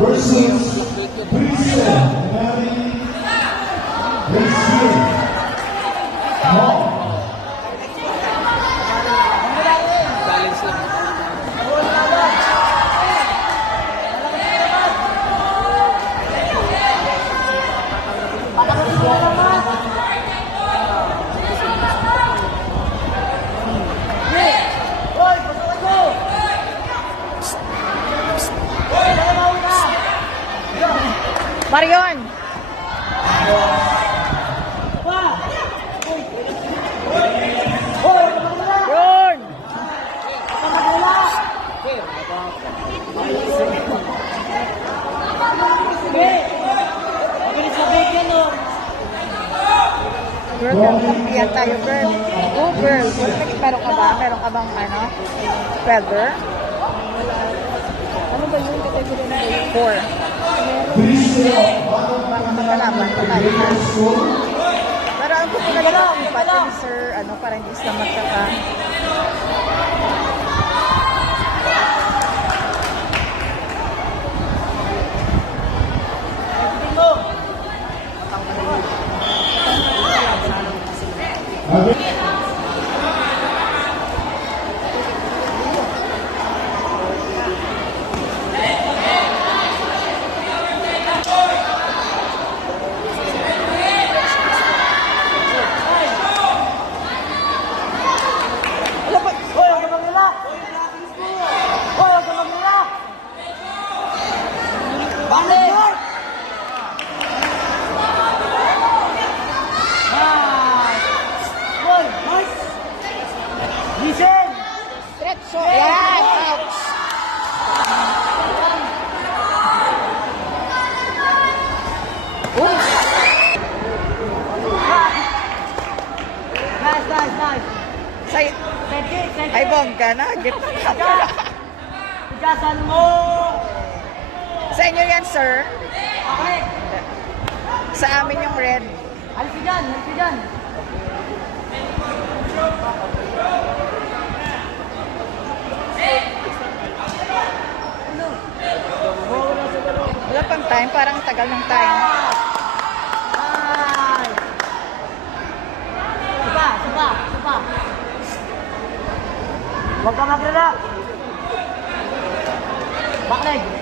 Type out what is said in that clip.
versus Brisbane. Balance lang. Marion! Yun! Girl, magpapilihan tayo, girl. Oh, girl. Meron ka ba? Meron ka bang, ano? Feather? Ano ba yun? Category na yun? 4. Parang magkalaban pa tayo na. Pero ang gusto na lang, pati sir, ano, para hindi sila magkaka. Stretch, yan, ouch. Nice. Say, ay, bongga na, gitna ka. Tigasan mo! Sa inyo yan, sir. Okay. Sa amin yung red. Alis ka dyan. Wala pang time, parang tagal ng time. Nice! Sapa. Huwag ka mag-relax. Back leg.